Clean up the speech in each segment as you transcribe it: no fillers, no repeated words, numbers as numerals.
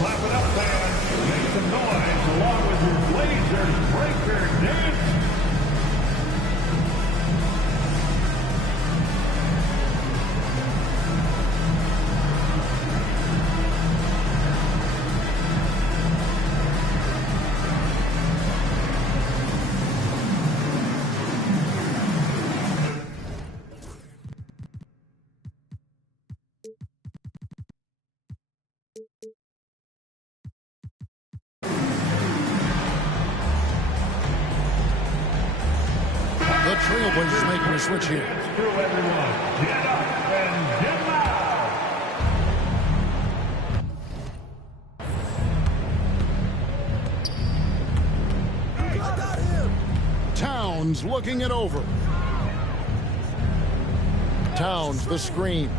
Clap it up, fans. Make some noise along with your Blazers breaker dance. The Trailblazers making a switch here. Screw everyone. Get up and get loud. Towns looking it over. Towns the screen.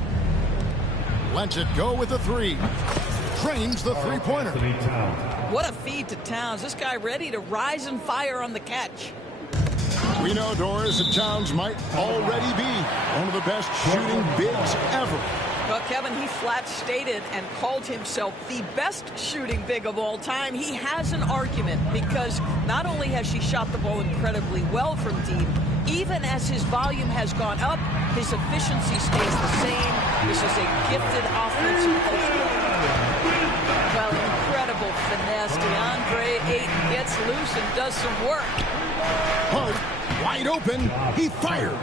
Lets it go with the three. Trains the three-pointer. What a feed to Towns. This guy ready to rise and fire on the catch. We know, Doris, that Towns might already be one of the best shooting bigs ever. Well, Kevin, he flat stated and called himself the best shooting big of all time. He has an argument because not only has she shot the ball incredibly well from deep, even as his volume has gone up, his efficiency stays the same. This is a gifted offensive post player. Well, incredible finesse. DeAndre Ayton gets loose and does some work. Hart, wide open, he fires.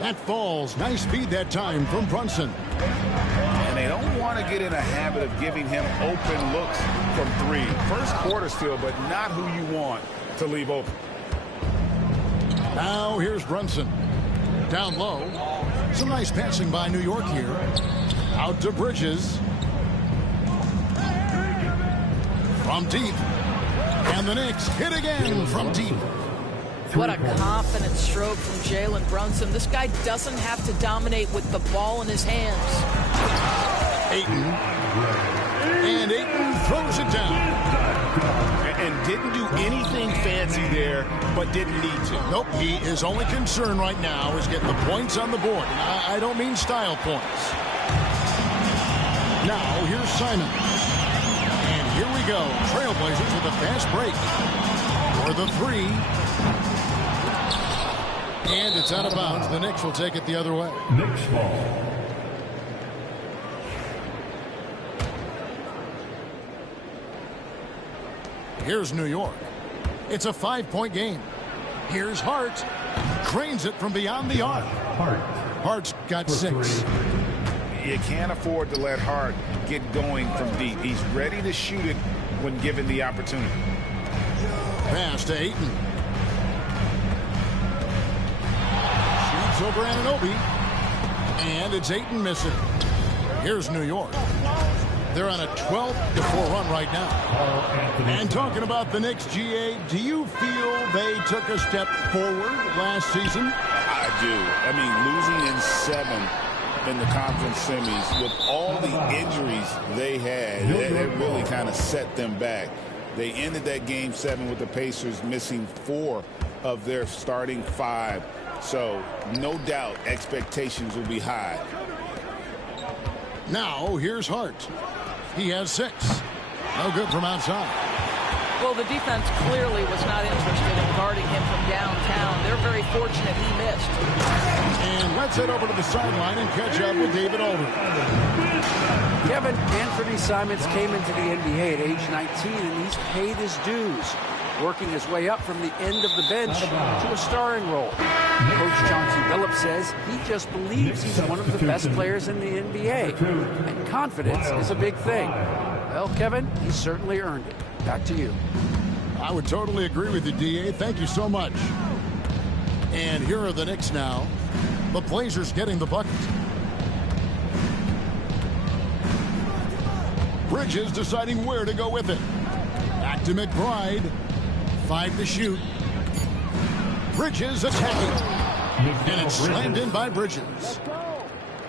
That falls. Nice feed that time from Brunson. And they don't want to get in a habit of giving him open looks from three. First quarter still, but not who you want to leave open. Now here's Brunson. Down low. Some nice passing by New York here. Out to Bridges. From deep. And the Knicks hit again from deep. What a confident stroke from Jalen Brunson. This guy doesn't have to dominate with the ball in his hands. Ayton. And Ayton throws it down. And didn't do anything fancy there, but didn't need to. Nope, his only concern right now is getting the points on the board. I don't mean style points. Now, here's Simon. And here we go. Trailblazers with a fast break. For the three. And it's out of bounds. The Knicks will take it the other way. Knicks ball. Here's New York. It's a 5-point game. Here's Hart. Cranes it from beyond the arc. Hart's got 6. You can't afford to let Hart get going from deep. He's ready to shoot it when given the opportunity. Pass to Ayton. Shoots over Anunoby. And it's Ayton missing. Here's New York. They're on a 12-4 run right now. And talking about the Knicks, GA, do you feel they took a step forward last season? I do. I mean, losing in 7 in the conference semis with all the injuries they had, that really kind of set them back. They ended that game 7 with the Pacers missing 4 of their starting 5. So no doubt expectations will be high. Now here's Hart. He has 6. No good from outside. Well, the defense clearly was not interested in guarding him from downtown. They're very fortunate he missed. And let's head over to the sideline and catch up with David Aldridge. Kevin, Anthony Simons came into the NBA at age 19, and he's paid his dues, working his way up from the end of the bench to a starring role. Coach Chauncey Billups says he just believes he's one of the best players in the NBA, and confidence is a big thing. Well, Kevin, he's certainly earned it. Back to you. I would totally agree with you, DA. Thank you so much. And here are the Knicks now. The Blazers getting the bucket. Bridges deciding where to go with it. Back to McBride. 5 to shoot. Bridges attacking. And it's slammed in by Bridges.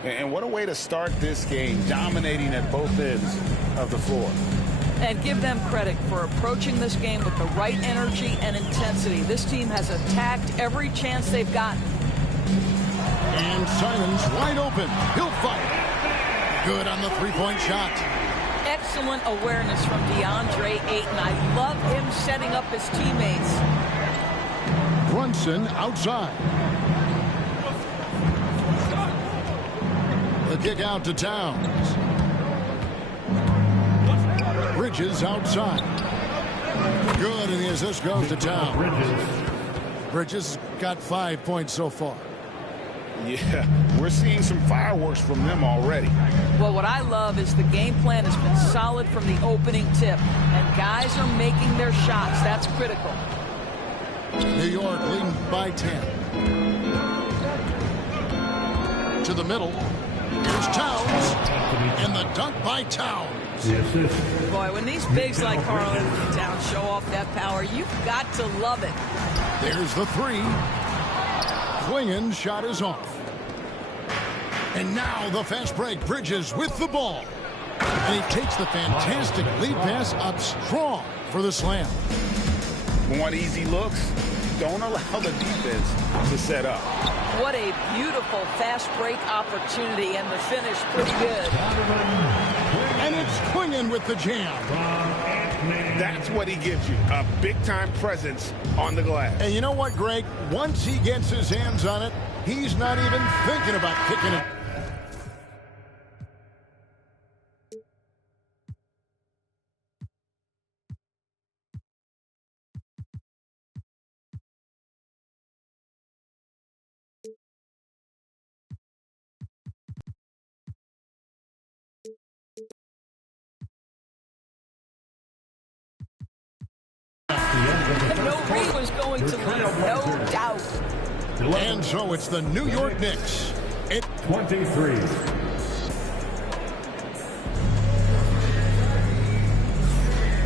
And what a way to start this game, dominating at both ends of the floor. And give them credit for approaching this game with the right energy and intensity. This team has attacked every chance they've gotten. And Simons wide open. He'll fire. Good on the three-point shot. excellent awareness from DeAndre Ayton. I love him setting up his teammates. Brunson outside. The kick out to Towns. Bridges outside. Good, and the assist goes to Towns. Bridges got 5 points so far. Yeah, we're seeing some fireworks from them already. Well, what I love is the game plan has been solid from the opening tip, and guys are making their shots. That's critical. New York leading by 10. To the middle. Here's Towns. And the dunk by Towns. Boy, when these bigs like Karl Anthony Towns show off that power, you've got to love it. There's the three. Klingen's shot is off. And now the fast break. Bridges with the ball. And he takes the fantastic lead pass up strong for the slam. Want easy looks? Don't allow the defense to set up. What a beautiful fast break opportunity, and the finish pretty good. And it's Klingen with the jam. That's what he gives you, a big-time presence on the glass. And you know what, Greg? Once he gets his hands on it, he's not even thinking about kicking it. No Reed was going to lead, no doubt. And so it's the New York Knicks. 23.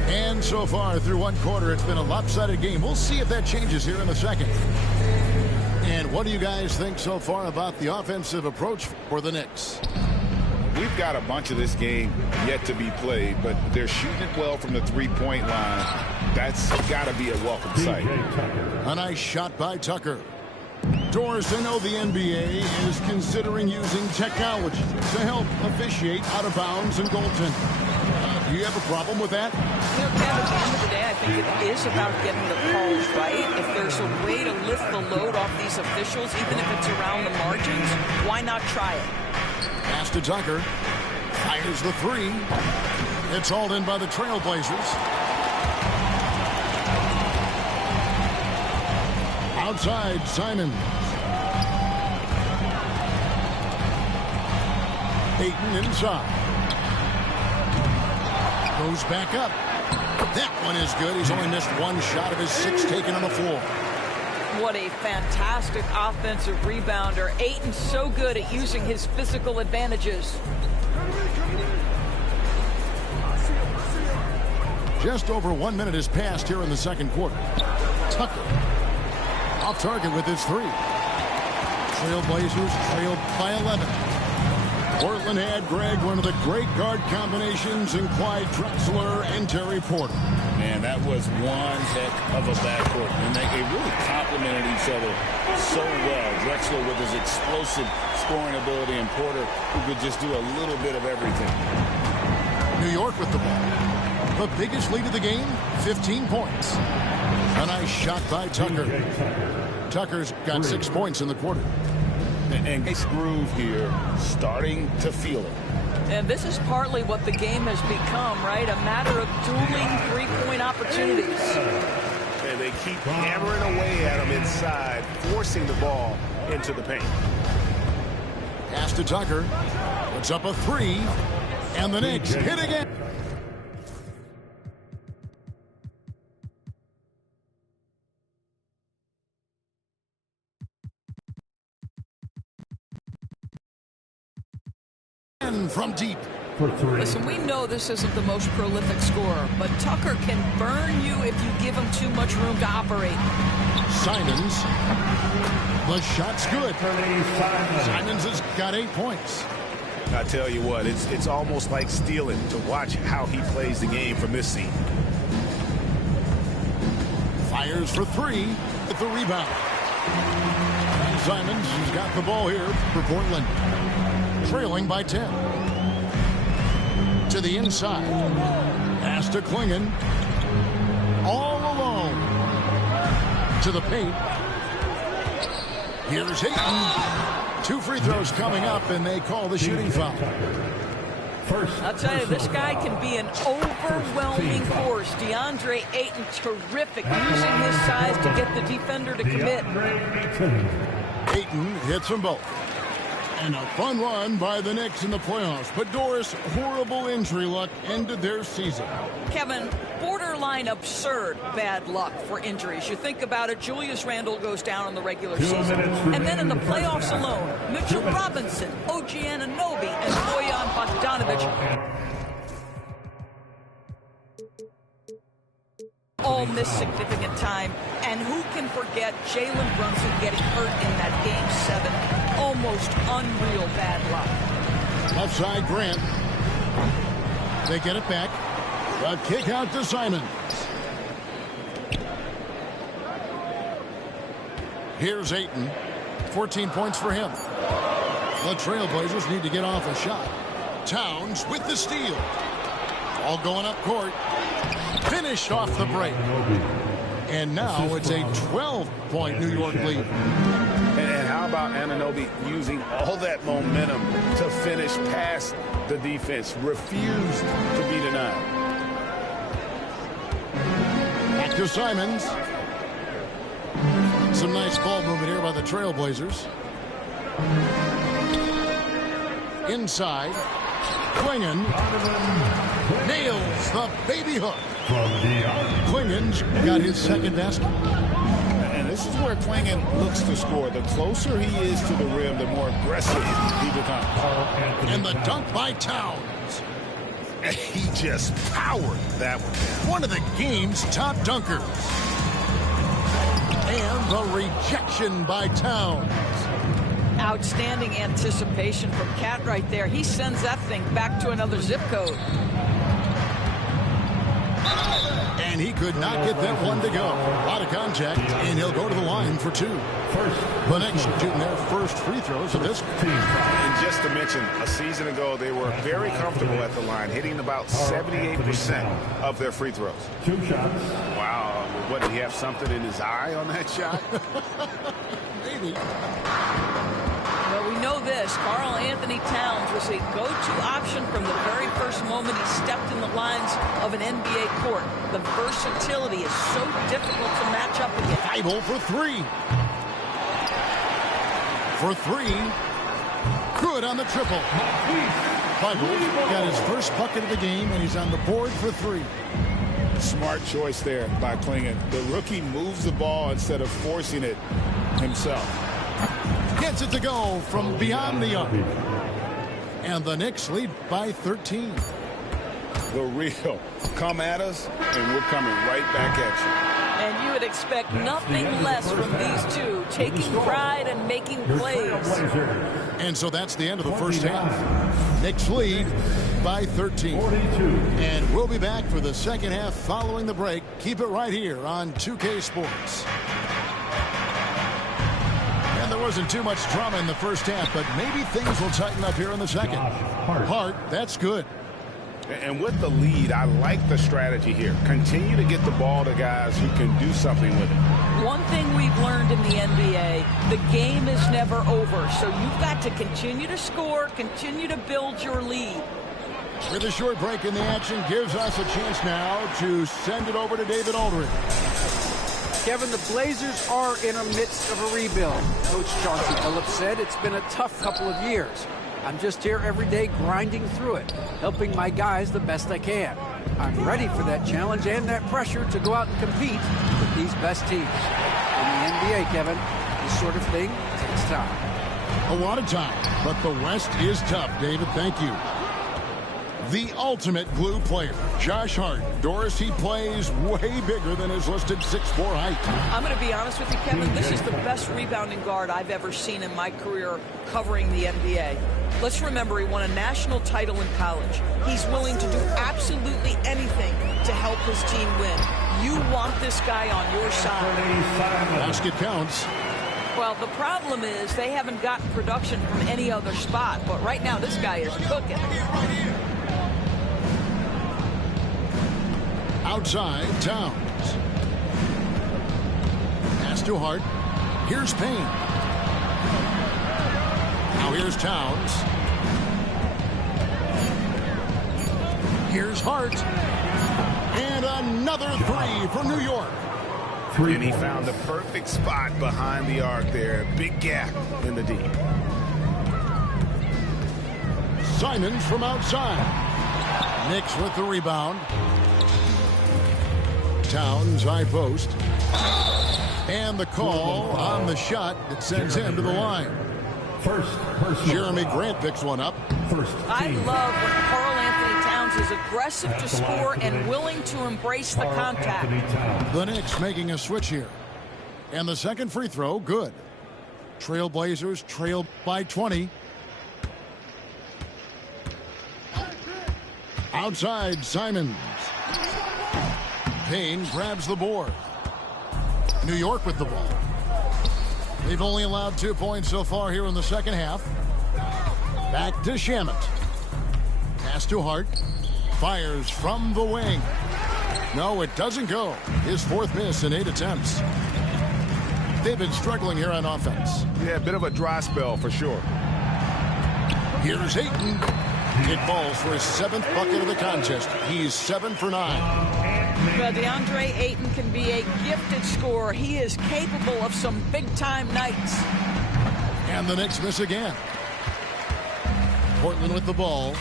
And so far through one quarter, it's been a lopsided game. We'll see if that changes here in the second. And what do you guys think so far about the offensive approach for the Knicks? We've got a bunch of this game yet to be played, but they're shooting it well from the three-point line. That's got to be a welcome sight. A nice shot by Tucker. Doors know the NBA is considering using technology to help officiate out of bounds and goaltending. Do you have a problem with that? You know, Ken, at the end of the day, I think it is about getting the calls right. If there's a way to lift the load off these officials, even if it's around the margins, why not try it? Pass to Tucker. Fires the three. It's hauled in by the Trailblazers. Outside, Simon. Ayton inside. Goes back up. That one is good. He's only missed one shot of his 6 taken on the floor. What a fantastic offensive rebounder. Ayton's so good at using his physical advantages. Just over 1 minute has passed here in the second quarter. Tucker off target with his 3. Trailblazers trailed by 11. Portland had, Greg, one of the great guard combinations in Clyde Drexler and Terry Porter. Man, that was one heck of a backcourt. And they really complemented each other so well. Drexler with his explosive scoring ability, and Porter who could just do a little bit of everything. New York with the ball. The biggest lead of the game, 15 points. A nice shot by Tucker. Tucker's got 6 points in the quarter. And nice groove here, starting to feel it. And this is partly what the game has become, right? A matter of dueling three-point opportunities. And they keep hammering away at him inside, forcing the ball into the paint. Pass to Tucker. Puts up a 3. And the Knicks hit again. From deep. Listen, we know this isn't the most prolific scorer, but Tucker can burn you if you give him too much room to operate. Simons. The shot's good. Simons has got 8 points. I tell you what, it's almost like stealing to watch how he plays the game from this seat. Fires for 3 with the rebound. And Simons has got the ball here for Portland. Trailing by 10. To the inside. Pass to Klingon. All alone. To the paint. Here's Hayton. 2 free throws coming up, and they call the shooting foul. I'll tell you, this guy can be an overwhelming force. DeAndre Ayton, terrific, using his size to get the defender to commit. Ayton hits them both. And a fun run by the Knicks in the playoffs. But Doris, horrible injury luck ended their season. Kevin, borderline absurd bad luck for injuries. You think about it, Julius Randle goes down in the regular season. And then in the playoffs alone, Mitchell Robinson, OG Anunoby, and Bojan Bogdanovic all missed significant time. And who can forget Jalen Brunson getting hurt in that Game 7? Almost unreal bad luck. Left side, Grant. They get it back. A kick out to Simons. Here's Ayton. 14 points for him. The Trailblazers need to get off a shot. Towns with the steal. All going up court. Finished off the break. And now it's a 12-point New York lead. And how about Anunoby using all that momentum to finish past the defense? Refused to be denied. Back to Simons. Some nice ball movement here by the Trailblazers. Inside. Klingon nails the baby hook. Klingon's got his second basket. And this is where Klingon looks to score. The closer he is to the rim, the more aggressive he becomes. And the dunk by Towns. And he just powered that one. One of the game's top dunkers. And the rejection by Towns. Outstanding anticipation from Cat right there. He sends that thing back to another zip code. And he could not get that one to go. A lot of contact, and he'll go to the line for 2. The Knicks shooting their first free throws of this game. And just to mention, a season ago, they were very comfortable at the line, hitting about 78% of their free throws. 2 shots. Wow. What, did he have something in his eye on that shot? Maybe. Well, we know this. Karl Anthony Towns was a go-to option from the very first moment he stepped in the lines of an NBA court. The versatility is so difficult to match up against. Bible for 3. For 3. Good on the triple. Bible got his first bucket of the game, and he's on the board for 3. Smart choice there by Klingon. The rookie moves the ball instead of forcing it himself. Gets it to go from beyond the arc. And the Knicks lead by 13. The real come at us, and we're coming right back at you. And you would expect nothing less from these two, taking pride and making plays. And so that's the end of the first half. Knicks lead by 13. And we'll be back for the second half following the break. Keep it right here on 2K Sports. And there wasn't too much drama in the first half, but maybe things will tighten up here in the second. Hart, that's good. And with the lead, I like the strategy here. Continue to get the ball to guys who can do something with it. One thing we've learned in the NBA, the game is never over. So you've got to continue to score, continue to build your lead. With a short break in the action, gives us a chance now to send it over to David Aldridge. Kevin, the Blazers are in the midst of a rebuild. Coach Chauncey Billups said it's been a tough couple of years. I'm just here every day grinding through it, helping my guys the best I can. I'm ready for that challenge and that pressure to go out and compete with these best teams. In the NBA, Kevin, this sort of thing takes time. A lot of time, but the West is tough, David. Thank you. The ultimate glue player, Josh Hart. Doris, he plays way bigger than his listed 6'4" height. I'm going to be honest with you, Kevin. This is the best rebounding guard I've ever seen in my career covering the NBA. Let's remember, he won a national title in college. He's willing to do absolutely anything to help his team win. You want this guy on your side. Basket counts. Well, the problem is they haven't gotten production from any other spot. But right now, this guy is cooking. Outside, Towns. Pass to Hart. Here's Payne. Now here's Towns. Here's Hart. And another three for New York. And he found the perfect spot behind the arc there. Big gap in the D. Simons from outside. Knicks with the rebound. Towns high post. And the call on the shot that sends him to the line. Jeremy Grant picks one up. I love when Karl Anthony Towns is aggressive to score and willing to embrace the contact. The Knicks making a switch here. And the second free throw, good. Trailblazers trail by 20. Outside, Simons. Payne grabs the board. New York with the ball. They've only allowed 2 points so far here in the second half. Back to Shamet. Pass to Hart. Fires from the wing. No, it doesn't go. His fourth miss in 8 attempts. They've been struggling here on offense. Yeah, a bit of a dry spell for sure. Here's Ayton. It falls for his 7th bucket of the contest. He's 7 for 9. Well, DeAndre Ayton can be a gifted scorer. He is capable of some big-time nights. And the Knicks miss again. Portland with the ball.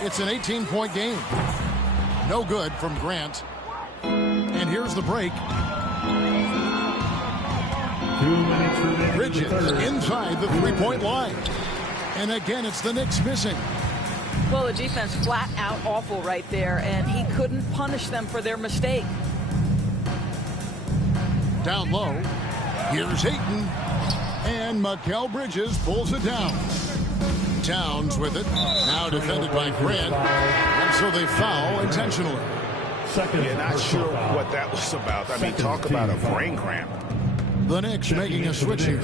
It's an 18-point game. No good from Grant. And here's the break. 2 minutes remaining. Bridges inside the three-point line. And again, it's the Knicks missing. Well, the defense flat out awful right there, and he couldn't punish them for their mistake. Down low. Here's Ayton. And Mikal Bridges pulls it down. Towns with it. Now defended by Grant. And so they foul intentionally. Yeah, not sure what that was about. I mean, talk about a brain cramp. The Knicks making a switch here.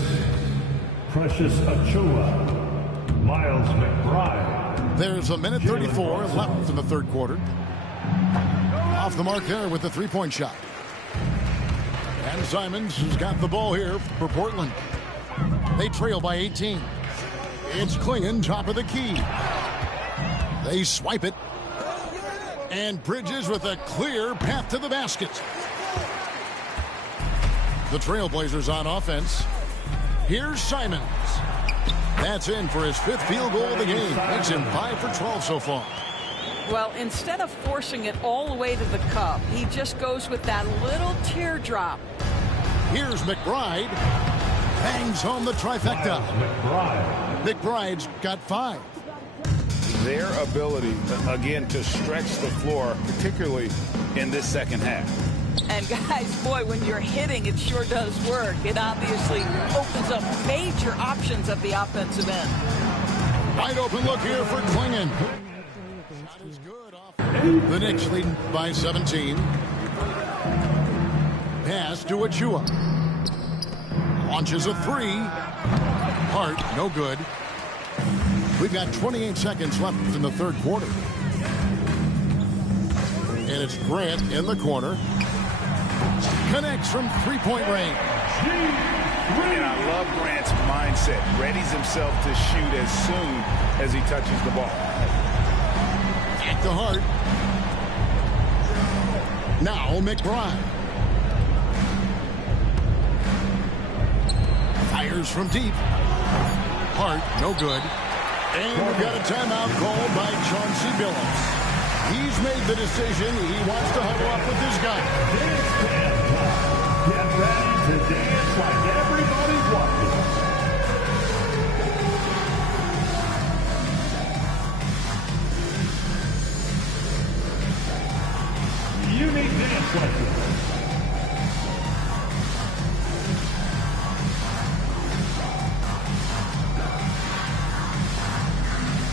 Precious Achiuwa. Miles McBride. There's a minute 34 left in the third quarter. Off the mark there with the three-point shot. And Simons has got the ball here for Portland. They trail by 18. It's Klingon, top of the key. They swipe it. And Bridges with a clear path to the basket. The Trailblazers on offense. Here's Simons. That's in for his 5th field goal of the game. Makes him 5 for 12 so far. Well, instead of forcing it all the way to the cup, he just goes with that little teardrop. Here's McBride. Bangs home the trifecta. McBride's got 5. Their ability, again, to stretch the floor, particularly in this second half. And guys, boy, when you're hitting, it sure does work. It obviously opens up major options at the offensive end. Wide open look here for Klingon. The Knicks leading by 17. Pass to Achiuwa. Launches a 3. Hart, no good. We've got 28 seconds left in the third quarter. And it's Grant in the corner. Connects from three-point range. And I love Grant's mindset. Readies himself to shoot as soon as he touches the ball. Back to Hart. Now McBride. Fires from deep. Hart, no good. And we've got a timeout called by Chauncey Billups. He's made the decision. He wants to huddle up with his guy. Get ready to dance like everybody's watching. Unique dance lessons.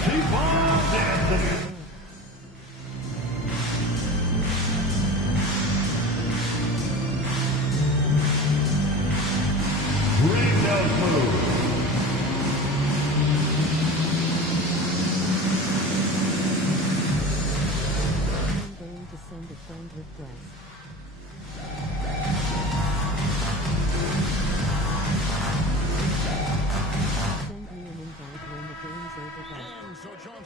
Keep on dancing. Send a friend with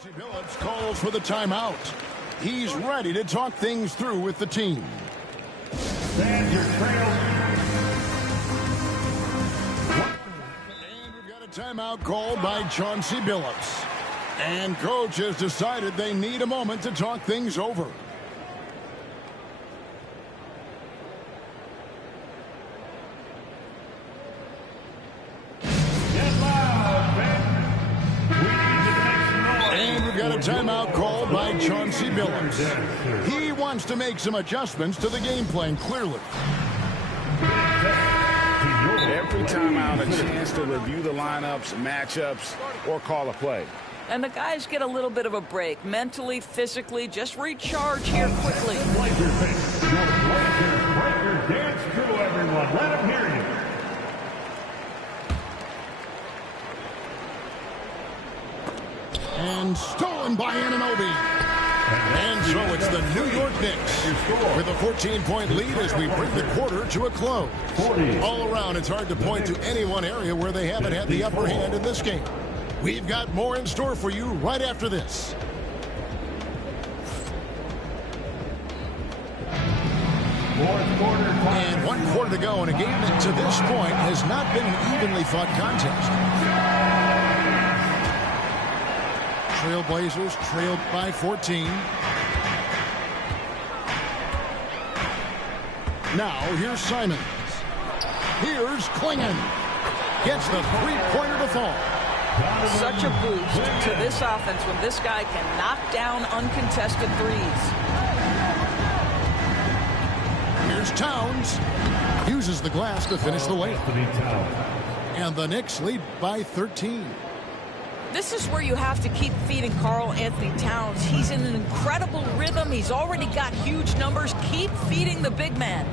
Chauncey Billups calls for the timeout. He's ready to talk things through with the team. Stand your trail. And we've got a timeout called by Chauncey Billups. And coach has decided they need a moment to talk things over. And we've got a timeout called by Chauncey Billups. He wants to make some adjustments to the game plan, clearly. Every timeout, a chance to review the lineups, matchups, or call a play. And the guys get a little bit of a break, mentally, physically, just recharge here quickly. Blazer fans, your Blazers breaker dance crew, everyone. Let them hear you. And stolen by Anunoby. And so it's the New York Knicks with a 14-point lead as we bring the quarter to a close. All around, it's hard to point to any one area where they haven't had the upper hand in this game. We've got more in store for you right after this. And 1 quarter to go in a game that to this point has not been an evenly fought contest. Trailblazers trailed by 14. Now here's Simons. Here's Klingon. Gets the three-pointer to fall. Such a boost to this offense when this guy can knock down uncontested threes. Here's Towns. Uses the glass to finish the layup. And the Knicks lead by 13. This is where you have to keep feeding Karl Anthony Towns. He's in an incredible rhythm. He's already got huge numbers. Keep feeding the big man.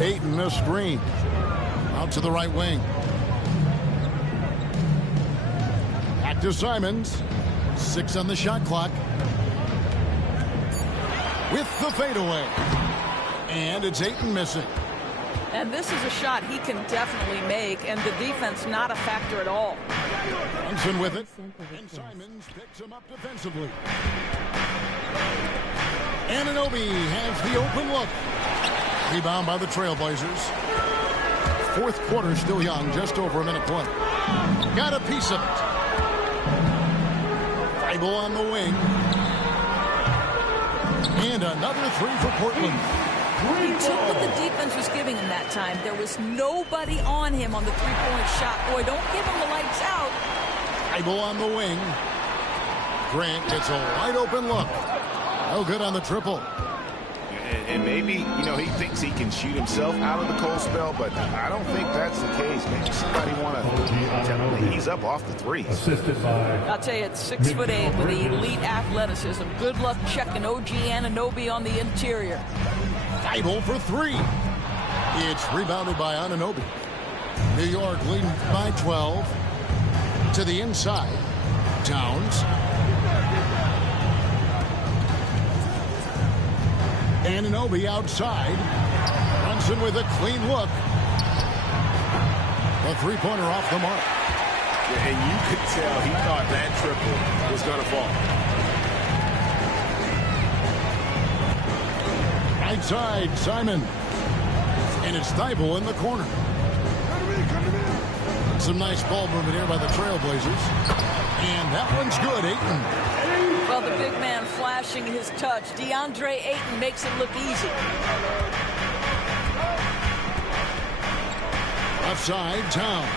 Ayton a screen. Out to the right wing. Back to Simons. 6 on the shot clock. With the fadeaway. And it's Ayton missing. And this is a shot he can definitely make, and the defense not a factor at all. Brunson with it. And Simons picks him up defensively. Anunoby has the open look. Rebound by the Trailblazers. Fourth quarter still young, just over a minute play. Got a piece of it. Bible on the wing. And another three for Portland. He took what the defense was giving him that time. There was nobody on him on the three-point shot. Boy, don't give him the lights out. Bible on the wing. Grant gets a wide open look. No good on the triple. And maybe, he thinks he can shoot himself out of the cold spell, but I don't think that's the case. Maybe somebody want to ease up off the threes. I'll tell you, it's 6'8" with elite athleticism. Good luck checking OG Anunoby on the interior. Bible for three. It's rebounded by Anunoby. New York leading by 12. To the inside. Towns. Anunoby outside. Brunson with a clean look. A three-pointer off the mark. And you could tell he thought that triple was going to fall. Right side, Simon. And it's Thibault in the corner. Some nice ball movement here by the Trailblazers. And that one's good, Ayton. Well, the big man flashing his touch. DeAndre Ayton makes it look easy. Left side, Towns.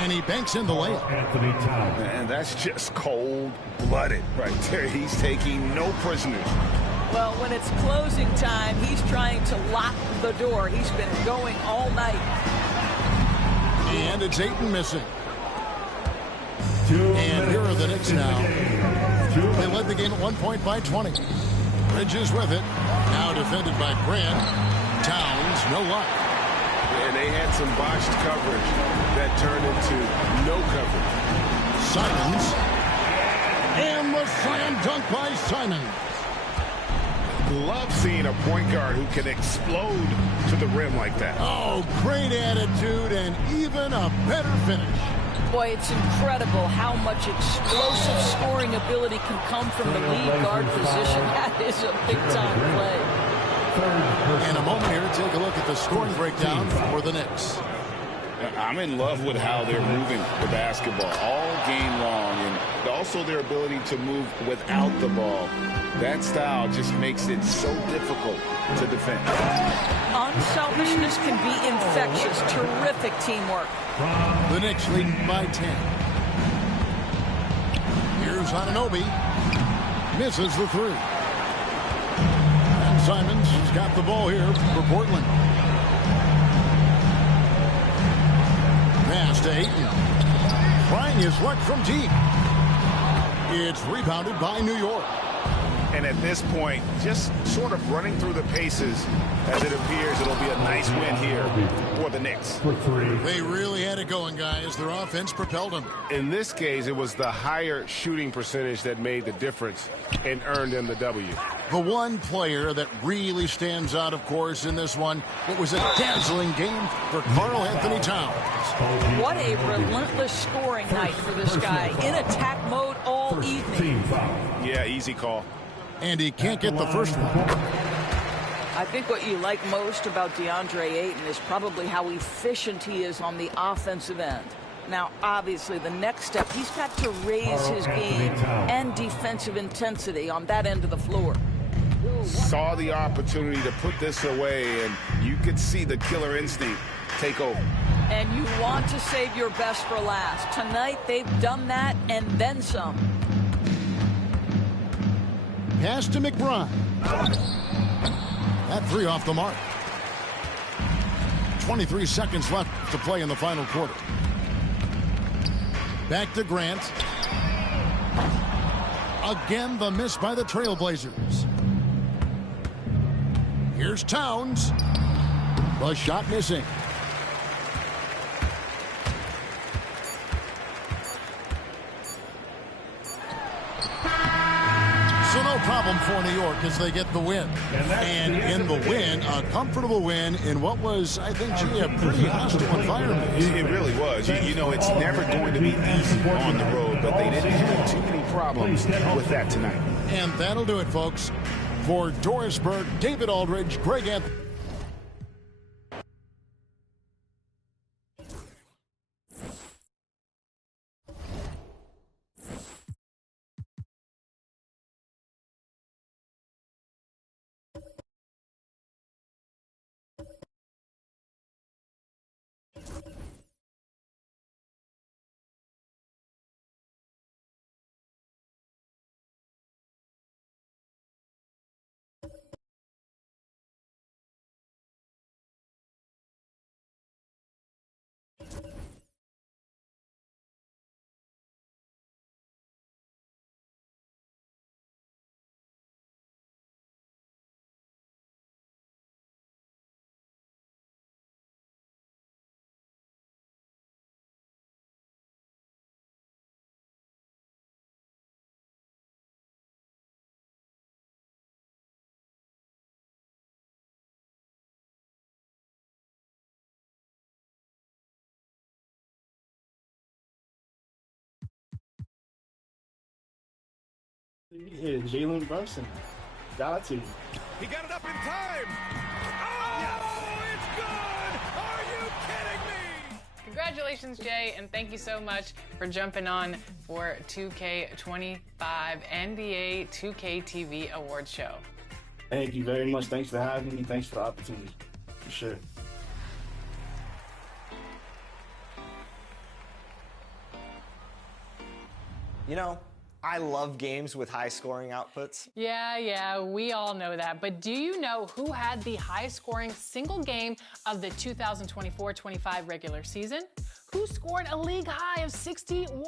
And he banks in the layup. Anthony Towns. And that's just cold-blooded right there. He's taking no prisoners. Well, when it's closing time, he's trying to lock the door. He's been going all night. And it's Ayton missing. And here are the Knicks now. They led the game at 1 point by 20. Bridges with it. Now defended by Grant. Towns, no luck. And they had some botched coverage that turned into no coverage. Simons. And the slam dunk by Simons. Love seeing a point guard who can explode to the rim like that. Oh, great attitude and even a better finish. Boy, it's incredible how much explosive scoring ability can come from the lead guard position. That is a big-time play. In a moment here, take a look at the scoring breakdown for the Knicks. I'm in love with how they're moving the basketball all game long, and also their ability to move without the ball. That style just makes it so difficult to defend. Unselfishness can be infectious. Terrific teamwork. The Knicks leading by 10. Here's Anunoby. Misses the three. And Simons has got the ball here for Portland. Pass to Ayton. Trying his luck from deep. It's rebounded by New York. And at this point, just sort of running through the paces, as it appears it'll be a nice win here for the Knicks. They really had it going, guys. Their offense propelled them. In this case, it was the higher shooting percentage that made the difference and earned them the W. The one player that really stands out, of course, in this one, it was a dazzling game for Karl Anthony Towns. What a relentless scoring night for this guy. In attack mode all evening. Yeah, easy call. And he can't get the first one. I think what you like most about DeAndre Ayton is probably how efficient he is on the offensive end. Now, obviously, the next step, he's got to raise his game and defensive intensity on that end of the floor. Saw the opportunity to put this away, and you could see the killer instinct take over. And you want to save your best for last. Tonight, they've done that and then some. Pass to McBride. That three off the mark. 23 seconds left to play in the final quarter. Back to Grant. Again, the miss by the Trailblazers. Here's Towns. The shot missing. So no problem for New York as they get the win. And in the win, a comfortable win in what was, I think, a pretty hostile environment. It really was. You know, it's never going to be easy on the road, but they didn't have too many problems with that tonight. And that'll do it, folks. For Dorisburg, David Aldridge, Greg Anthony. Yeah, Jalen Brunson. Shout out to you. He got it up in time. Oh, it's good. Are you kidding me? Congratulations, Jay, and thank you so much for jumping on for 2K25 NBA 2K TV Awards Show. Thank you very much. Thanks for having me. Thanks for the opportunity. For sure. You know, I love games with high scoring outputs. Yeah, we all know that. But do you know who had the highest scoring single game of the 2024-25 regular season? Who scored a league high of 61?